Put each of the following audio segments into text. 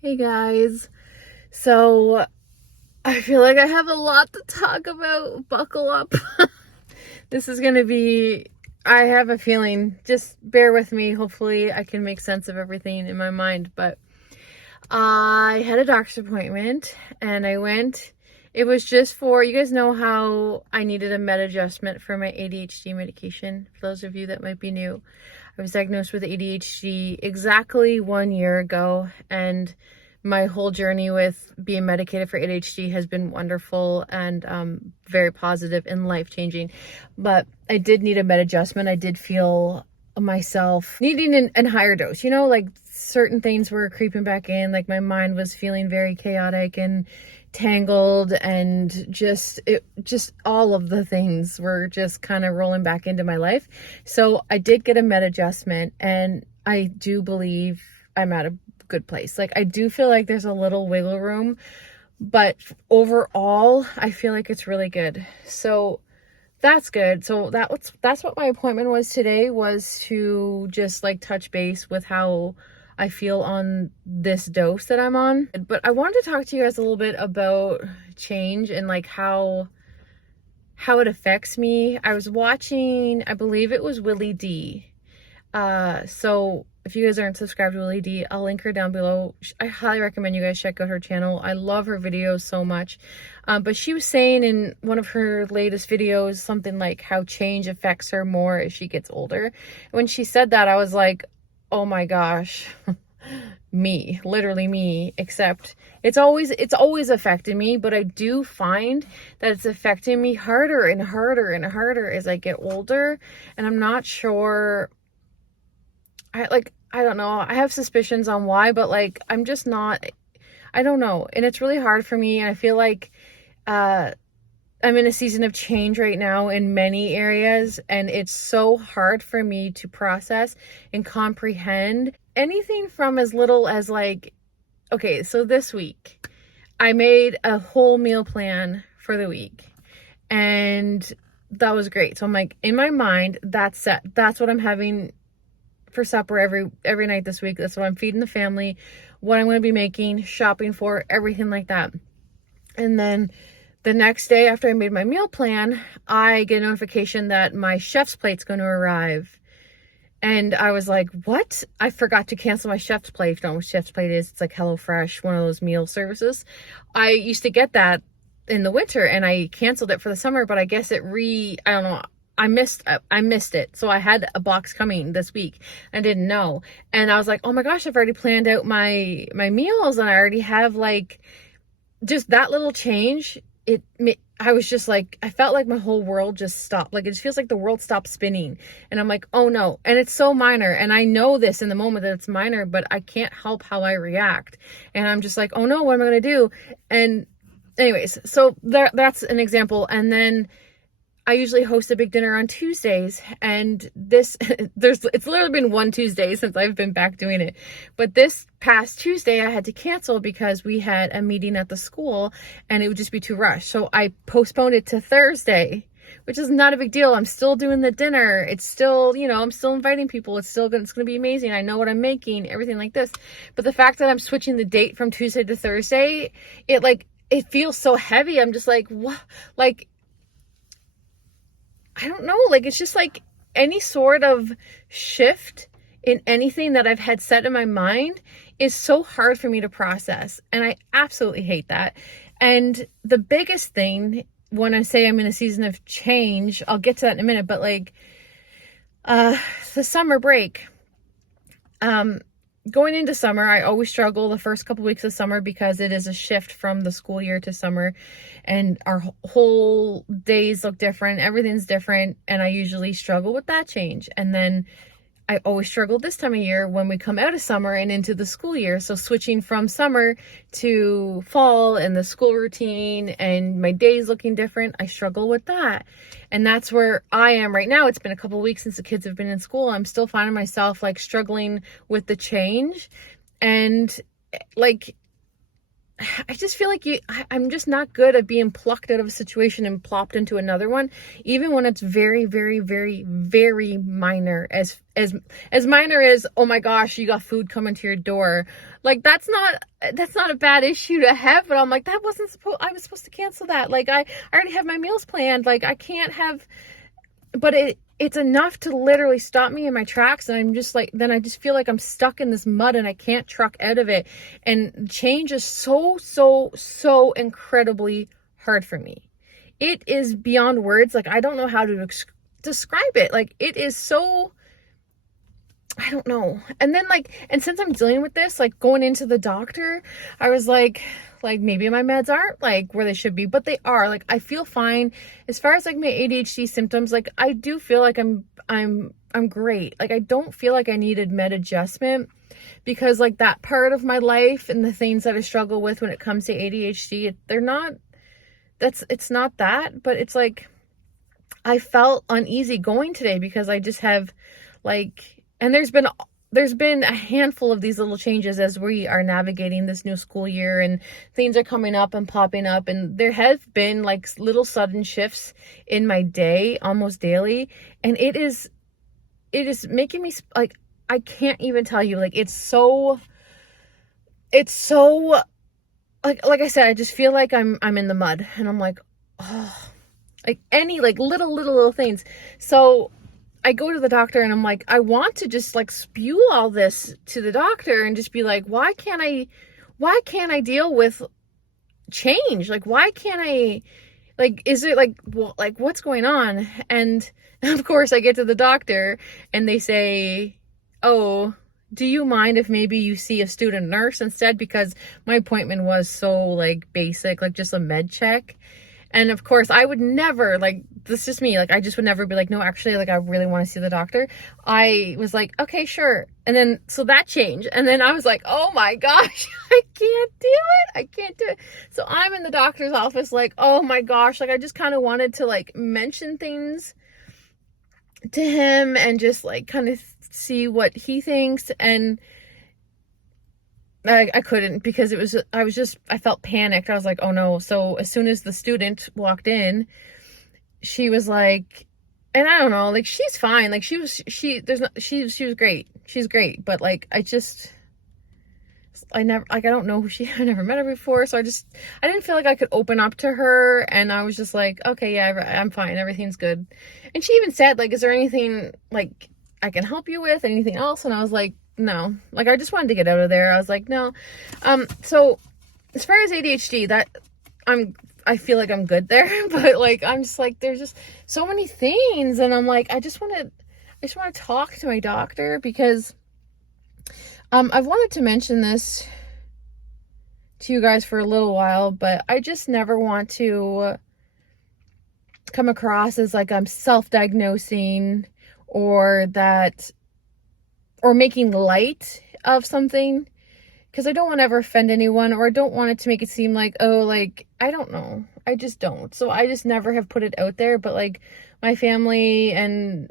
Hey guys, so I feel like I have a lot to talk about. Buckle up. This is gonna be, I have a feeling, just bear with me. Hopefully, I can make sense of everything in my mind. But I had a doctor's appointment and I went. It was just for, you guys know how I needed a med adjustment for my ADHD medication. For those of you that might be new, I was diagnosed with ADHD exactly 1 year ago, and my whole journey with being medicated for ADHD has been wonderful and very positive and life-changing. But I did need a med adjustment. I did feel myself needing a higher dose, like certain things were creeping back in, like my mind was feeling very chaotic and tangled, and just all of the things were just kind of rolling back into my life. So I did get a med adjustment, and I do believe I'm at a good place. Like, I do feel like there's a little wiggle room, but overall I feel like it's really good. So that's good. So that's what my appointment was today, was to just like touch base with how I feel on this dose that I'm on. But I wanted to talk to you guys a little bit about change and like how it affects me. I was watching, I believe it was WilliDee. So if you guys aren't subscribed to WilliDee, I'll link her down below. I highly recommend you guys check out her channel. I love her videos so much. But she was saying in one of her latest videos something like how change affects her more as she gets older. When she said that, I was like, oh my gosh, me, literally me, except it's always affected me, but I do find that it's affecting me harder and harder and harder as I get older. And I'm not sure, I don't know. I have suspicions on why, but like, I'm just not, I don't know. And it's really hard for me. And I feel like, I'm in a season of change right now in many areas, and it's so hard for me to process and comprehend anything from as little as like, okay, so this week I made a whole meal plan for the week, and that was great. So I'm like, in my mind, that's set. That's what I'm having for supper every night this week. That's what I'm feeding the family, what I'm going to be making, shopping for, everything like that. And then the next day after I made my meal plan, I get a notification that my chef's plate's going to arrive. And I was like, what? I forgot to cancel my chef's plate. If you don't know what chef's plate is, it's like HelloFresh, one of those meal services. I used to get that in the winter, and I canceled it for the summer, but I guess I don't know. I missed it. So I had a box coming this week. I didn't know. And I was like, oh my gosh, I've already planned out my meals, and I already have like just that little change. I was just like, I felt like my whole world just stopped. Like, it just feels like the world stopped spinning. And I'm like, oh no. And it's so minor. And I know this in the moment that it's minor, but I can't help how I react. And I'm just like, oh no, what am I going to do? And anyways, so that's an example. And then I usually host a big dinner on Tuesdays, and it's literally been one Tuesday since I've been back doing it. But this past Tuesday I had to cancel because we had a meeting at the school and it would just be too rushed. So I postponed it to Thursday, which is not a big deal. I'm still doing the dinner. It's still, I'm still inviting people. It's going to be amazing. I know what I'm making, everything like this. But the fact that I'm switching the date from Tuesday to Thursday, it feels so heavy. I'm just like, what? Like, I don't know, like, it's just like any sort of shift in anything that I've had set in my mind is so hard for me to process. And I absolutely hate that. And the biggest thing when I say I'm in a season of change, I'll get to that in a minute, but like, the summer break, going into summer, I always struggle the first couple weeks of summer because it is a shift from the school year to summer, and our whole days look different. Everything's different. And I usually struggle with that change. And then I always struggle this time of year when we come out of summer and into the school year. So switching from summer to fall and the school routine and my days looking different, I struggle with that. And that's where I am right now. It's been a couple of weeks since the kids have been in school. I'm still finding myself like struggling with the change. And like, I just feel like I'm just not good at being plucked out of a situation and plopped into another one, even when it's very, very, very, very minor. As minor as, oh my gosh, you got food coming to your door. Like, that's not a bad issue to have, but I'm like, I was supposed to cancel that. Like, I already have my meals planned. Like, I can't have, but it's enough to literally stop me in my tracks, and I'm just like, then I just feel like I'm stuck in this mud and I can't truck out of it. And change is so incredibly hard for me. It is beyond words. Like, I don't know how to describe it. Like, it is so, I don't know. And then and since I'm dealing with this, like going into the doctor, I was like maybe my meds aren't like where they should be, but they are. Like, I feel fine. As far as like my ADHD symptoms, like I do feel like I'm great. Like, I don't feel like I needed med adjustment, because like that part of my life and the things that I struggle with when it comes to ADHD, it's not that, but it's like I felt uneasy going today because I just have and there's been a handful of these little changes as we are navigating this new school year, and things are coming up and popping up, and there have been like little sudden shifts in my day almost daily, and it is making me like, I can't even tell you, like it's so like I said, I just feel like I'm in the mud, and I'm like, oh, like any like little things. So I go to the doctor and I'm like, I want to just like spew all this to the doctor and just be like, why can't I deal with change? Like, why can't I, like, is it like, what's going on? And of course I get to the doctor and they say, oh, do you mind if maybe you see a student nurse instead? Because my appointment was so like basic, like just a med check. And of course, I would never, like, this is just me, like, I just would never be like, no, actually, like, I really want to see the doctor. I was like, okay, sure. And then, so that changed. And then I was like, oh my gosh, I can't do it. I can't do it. So I'm in the doctor's office, like, oh my gosh, like, I just kind of wanted to, like, mention things to him and just, like, kind of see what he thinks. And I couldn't, because I felt panicked. I was like, oh no. So as soon as the student walked in, she was like, and I don't know, like, she's fine. Like, she was great. She's great. But like, I don't know who I never met her before. So I didn't feel like I could open up to her. And I was just like, okay, yeah, I'm fine. Everything's good. And she even said, like, is there anything like I can help you with? Anything else? And I was like, no, like, I just wanted to get out of there. I was like, no. So as far as ADHD, I feel like I'm good there, but like, I'm just like, there's just so many things. And I'm like, I just want to talk to my doctor, because, I've wanted to mention this to you guys for a little while, but I just never want to come across as like I'm self-diagnosing or making light of something, because I don't want to ever offend anyone, or I don't want it to make it seem like, oh, like, I don't know. I just don't. So I just never have put it out there. But like my family and,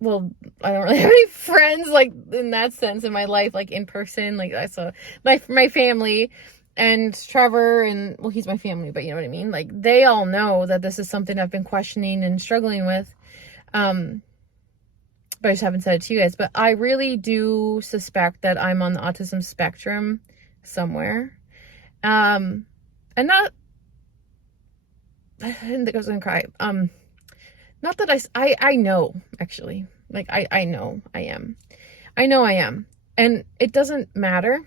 well, I don't really have any friends like in that sense in my life, like in person. Like, I saw my family and Trevor, and, well, he's my family, but you know what I mean? Like, they all know that this is something I've been questioning and struggling with. But I just haven't said it to you guys. But I really do suspect that I'm on the autism spectrum somewhere. And not, I didn't think I was gonna cry. Not that I know, actually. Like, I know I am. I know I am. And it doesn't matter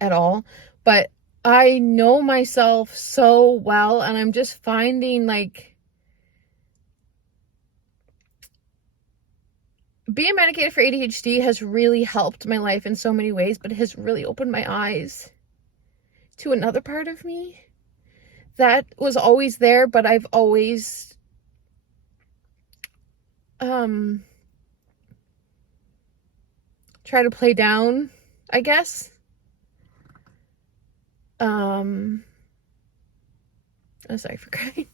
at all. But I know myself so well, and I'm just finding, like, being medicated for ADHD has really helped my life in so many ways, but it has really opened my eyes to another part of me that was always there, but I've always tried to play down, I guess. I'm sorry for crying.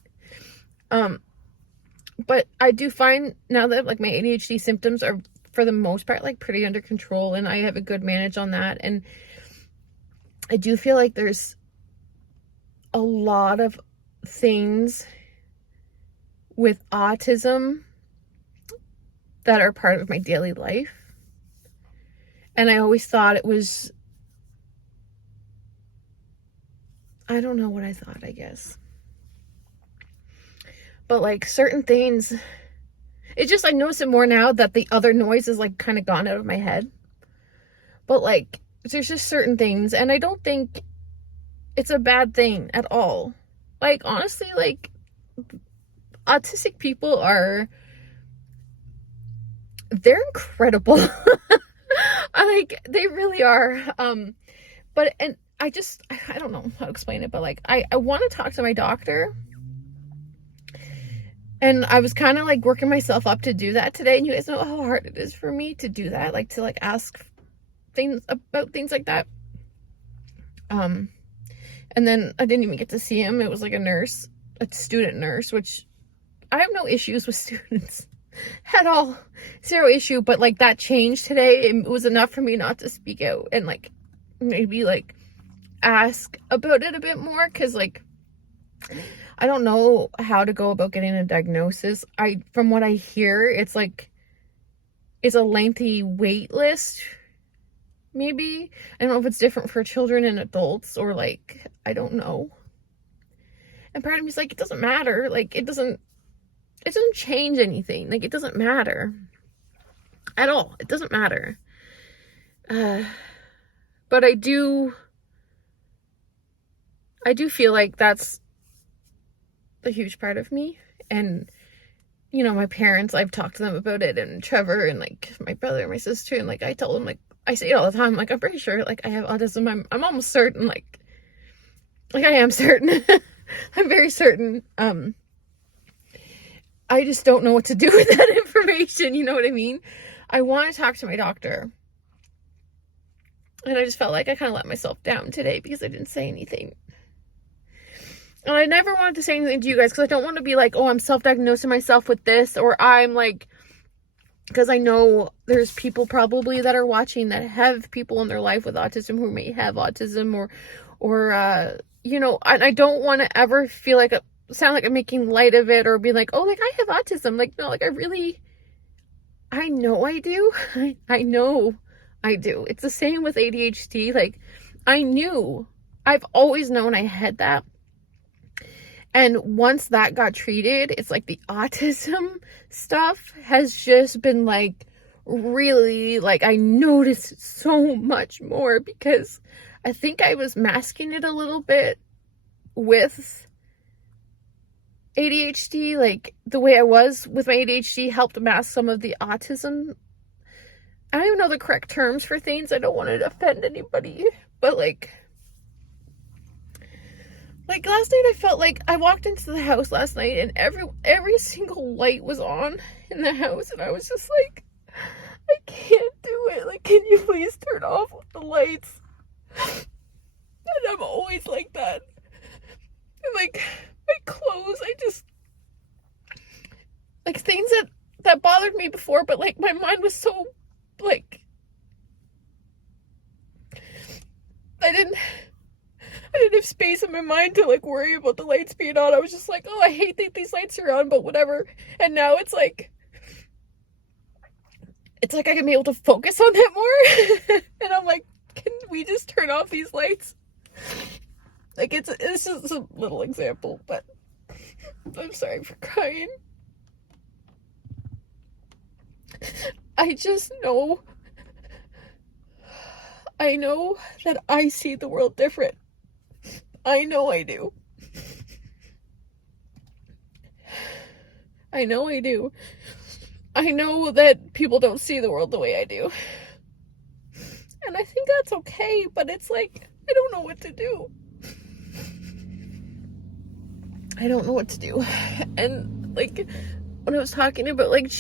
But I do find now that, like, my ADHD symptoms are, for the most part, like, pretty under control, and I have a good manage on that. And I do feel like there's a lot of things with autism that are part of my daily life. And I always thought it was, I don't know what I thought, I guess. But like certain things, it's just, I notice it more now that the other noise is like kind of gone out of my head. But like, there's just certain things, and I don't think it's a bad thing at all. Like, honestly, like, autistic people they're incredible. Like, they really are. But, and I don't know how to explain it, but like, I want to talk to my doctor. And I was kind of like working myself up to do that today. And you guys know how hard it is for me to do that. Like, to like ask things about things like that. And then I didn't even get to see him. It was like a student nurse, which I have no issues with students at all. Zero issue. But like, that changed today. It was enough for me not to speak out and like maybe like ask about it a bit more. Cause like, I don't know how to go about getting a diagnosis. From what I hear, it's a lengthy wait list. Maybe. I don't know if it's different for children and adults, or like, I don't know. And part of me is like, it doesn't matter. Like, it doesn't change anything. Like, it doesn't matter at all. It doesn't matter. But I do feel like that's a huge part of me. And, you know, my parents, I've talked to them about it, and Trevor, and like my brother and my sister, and like I tell them, like, I say it all the time, like, I'm pretty sure like I have autism. I'm almost certain, like I am certain. I'm very certain. I just don't know what to do with that information, you know what I mean? I want to talk to my doctor. And I just felt like I kind of let myself down today because I didn't say anything. And I never wanted to say anything to you guys because I don't want to be like, oh, I'm self-diagnosing myself with this, or I'm like, because I know there's people probably that are watching that have people in their life with autism who may have autism, or you know, I don't want to ever feel like sound like I'm making light of it, or being like, oh, like I have autism. Like, no, like I know I do. I know I do. It's the same with ADHD. Like, I've always known I had that. And once that got treated, it's like the autism stuff has just been like really, like, I noticed so much more because I think I was masking it a little bit with ADHD. Like, the way I was with my ADHD helped mask some of the autism. I don't even know the correct terms for things. I don't want to offend anybody, but like last night I felt like I walked into the house last night and every single light was on in the house, and I was just like, I can't do it. Like, can you please turn off the lights? And I'm always like that. And like my clothes, I just like things that bothered me before, but like my mind was so like I didn't have space in my mind to like worry about the lights being on. I was just like, oh, I hate that these lights are on, but whatever. And now it's like I can be able to focus on that more. And I'm like, can we just turn off these lights? Like, it's just a little example, but I'm sorry for crying. I just know, I know that I see the world different. I know I do. I know I do. I know that people don't see the world the way I do. And I think that's okay, but it's like, I don't know what to do. I don't know what to do. And like, when I was talking about like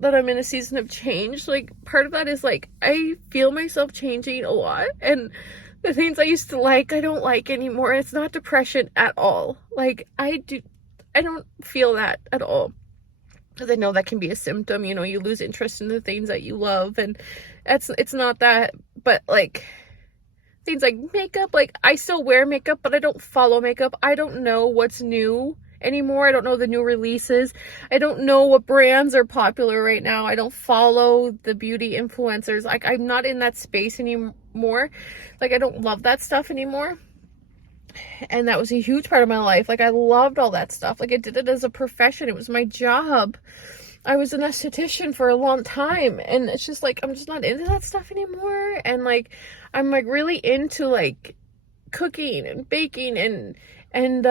that I'm in a season of change, like part of that is like, I feel myself changing a lot, and the things I used to like, I don't like anymore. It's not depression at all. Like, I don't feel that at all. Because I know that can be a symptom, you know, you lose interest in the things that you love, and it's not that, but like, things like makeup. Like, I still wear makeup, but I don't follow makeup. I don't know what's new anymore. I don't know the new releases. I don't know what brands are popular right now. I don't follow the beauty influencers. Like, I'm not in that space anymore. Like, I don't love that stuff anymore. And that was a huge part of my life. Like, I loved all that stuff. Like, I did it as a profession. It was my job. I was an esthetician for a long time, and it's just like, I'm just not into that stuff anymore. And like, I'm like really into like cooking and baking and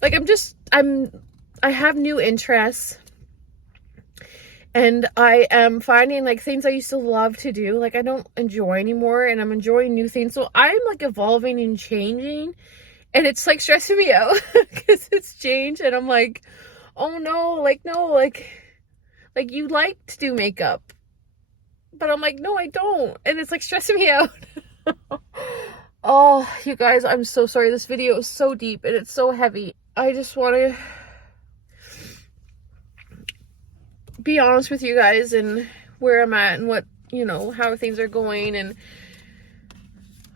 like, I have new interests, and I am finding like things I used to love to do, like I don't enjoy anymore, and I'm enjoying new things. So I'm like evolving and changing, and it's like stressing me out because it's changed, and I'm like, oh no, like, no, like you like to do makeup, but I'm like, no, I don't, and it's like stressing me out. Oh, you guys, I'm so sorry. This video is so deep and it's so heavy. I just want to be honest with you guys and where I'm at and what, you know, how things are going. And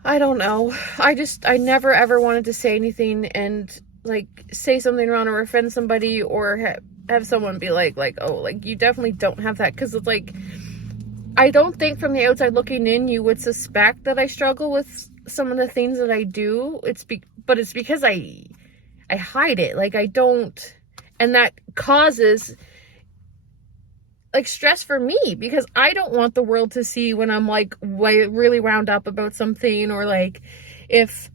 I don't know. I never ever wanted to say anything and like say something wrong or offend somebody or have someone be like, oh, like you definitely don't have that. Cause it's like, I don't think from the outside looking in, you would suspect that I struggle with some of the things that I do. But it's because I hide it. Like I don't, and that causes like stress for me because I don't want the world to see when I'm like really wound up about something, or like if,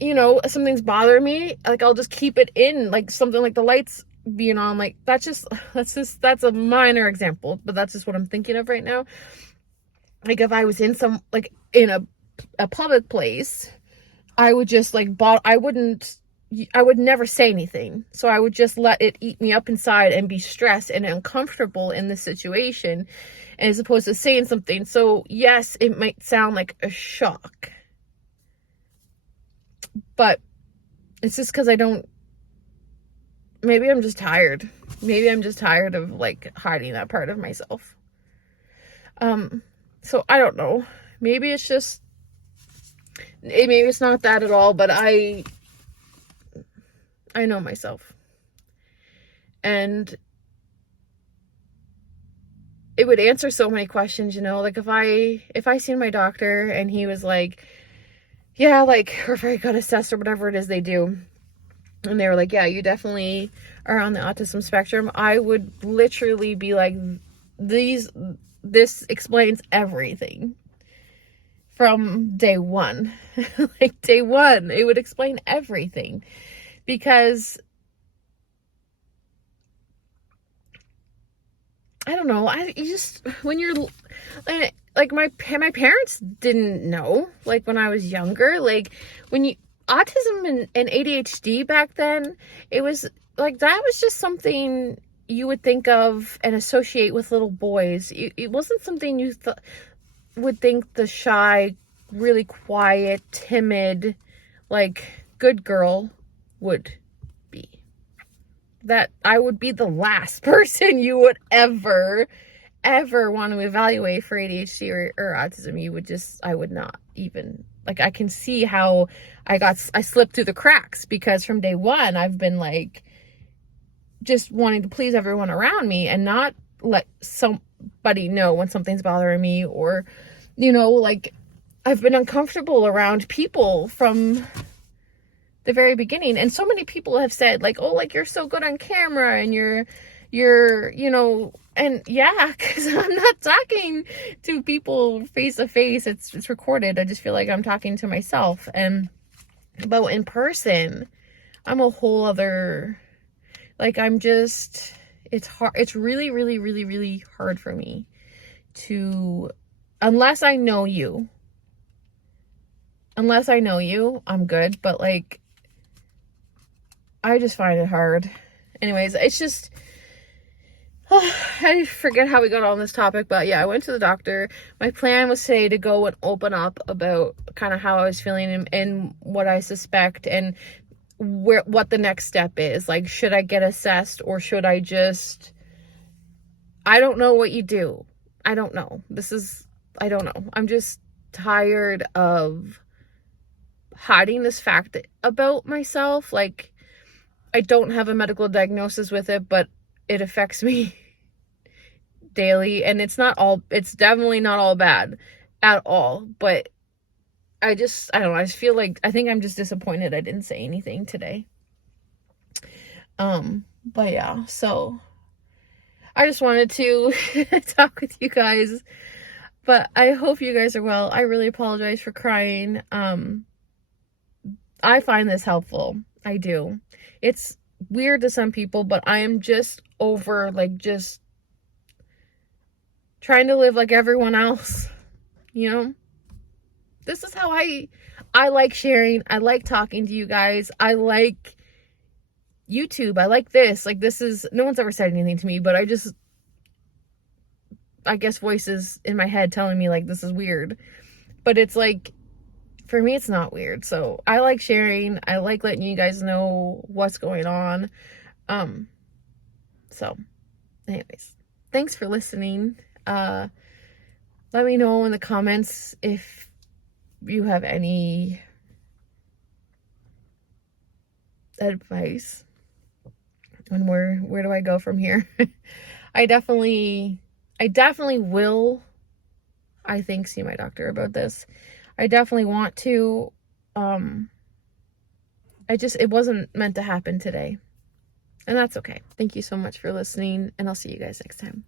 you know, something's bothering me, like I'll just keep it in, like something like the lights being on, like that's a minor example, but that's just what I'm thinking of right now. Like if I was in some, like in a public place, I would just like, I would never say anything. So I would just let it eat me up inside and be stressed and uncomfortable in the situation as opposed to saying something. So yes, it might sound like a shock, but it's just because maybe I'm just tired. Maybe I'm just tired of like hiding that part of myself. So I don't know. Maybe it's just, maybe it's not that at all, but I know myself. And it would answer so many questions, you know, like if I seen my doctor and he was like, yeah, like, or if I got assessed or whatever it is they do, and they were like, yeah, you definitely are on the autism spectrum, I would literally be like, this explains everything from day one. Like day one, it would explain everything. Because I don't know, you just, when you're like my parents didn't know, like when I was younger, like when you, autism and ADHD back then, it was like, that was just something you would think of and associate with little boys. It wasn't something you would think the shy, really quiet, timid, like good girl would be. That I would be the last person you would ever want to evaluate for ADHD or autism. I would not even, like, I can see how I slipped through the cracks, because from day one, I've been like, just wanting to please everyone around me and not let somebody know when something's bothering me, or, you know, like I've been uncomfortable around people from the very beginning. And so many people have said like, oh, like you're so good on camera and you're, you know, and yeah, because I'm not talking to people face to face. It's recorded. I just feel like I'm talking to myself. But in person, I'm a whole other, like, it's hard. It's really, really, really, really hard for me to, unless I know you, I'm good. But like, I just find it hard. Anyways, it's just, I forget how we got on this topic, but yeah, I went to the doctor. My plan was today to go and open up about kind of how I was feeling and what I suspect and what the next step is. Like, should I get assessed, or should I just, I don't know what you do. I don't know. I don't know. I'm just tired of hiding this fact about myself. Like, I don't have a medical diagnosis with it, but it affects me daily, and it's definitely not all bad at all, but I don't know, I just feel like, I think I'm just disappointed I didn't say anything today. But yeah, so I just wanted to talk with you guys, but I hope you guys are well. I really apologize for crying. I find this helpful. I do. It's weird to some people, but I am just over, like, just trying to live like everyone else, you know? This is how I like sharing. I like talking to you guys. I like YouTube. I like this. Like, this is, no one's ever said anything to me, but I guess voices in my head telling me, like, this is weird. But it's like, for me, it's not weird. So I like sharing. I like letting you guys know what's going on. So anyways, thanks for listening. Let me know in the comments if you have any advice on where do I go from here. I definitely will, I think, see my doctor about this. I definitely want to. It wasn't meant to happen today, and that's okay. Thank you so much for listening, and I'll see you guys next time.